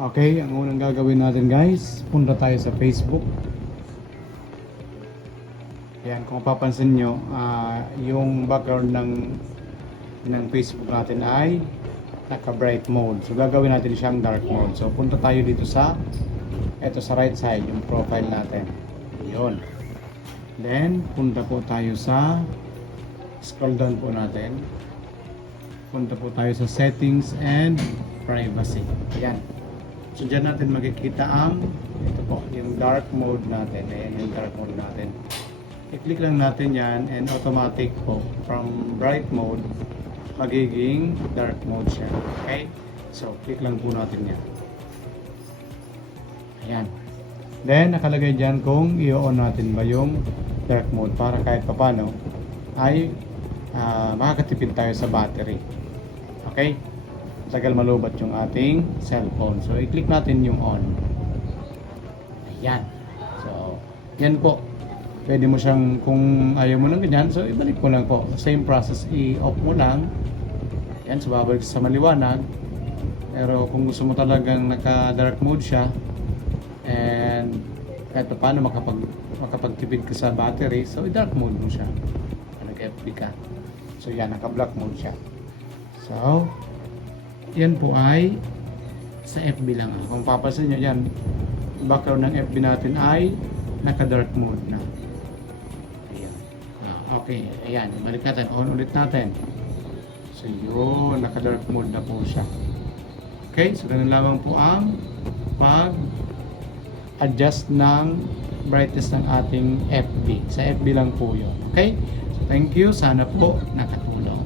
Okay, ang unang gagawin natin guys, punta tayo sa Facebook. Ayan, kung papansin nyo, yung background ng Facebook natin ay naka-bright mode. So gagawin natin siyang dark mode. So punta tayo dito sa right side, yung profile natin. Yun. Then, punta po tayo sa scroll down po natin. Punta po tayo sa settings and privacy. Ayan. So dyan natin makikita ang ito po, yung dark mode natin. Ayan yung dark mode natin. I-click lang natin yan and automatic po from bright mode magiging dark mode siya. Okay? So click lang po natin yan. Ayan. Then nakalagay dyan kung i-on natin ba yung dark mode para kahit papano ay makakatipid tayo sa battery. Okay? Tagal malubat yung ating cellphone. So, i-click natin yung on. Ayan. So, yan po. Pwede mo siyang, kung ayaw mo lang ganyan, so ibalik mo lang po. Same process, i-off mo lang. Yan, so babalik sa maliwanag. Pero kung gusto mo talagang naka-dark mode siya, and kahit pa paano makapagtipid ka sa battery, so i-dark mode mo siya. Nag-FB ka. So, yan, naka-black mode siya. So, yan po ay sa FB lang. Kung papansin nyo yan, background ng FB natin ay naka-dark mode na. Ayan. Okay, ayan. Balik natin. On ulit natin. So yun, naka-dark mode na po siya. Okay, so ganun lamang po ang pag-adjust ng brightness ng ating FB. Sa FB lang po yun. Okay? So thank you. Sana po nakatulong.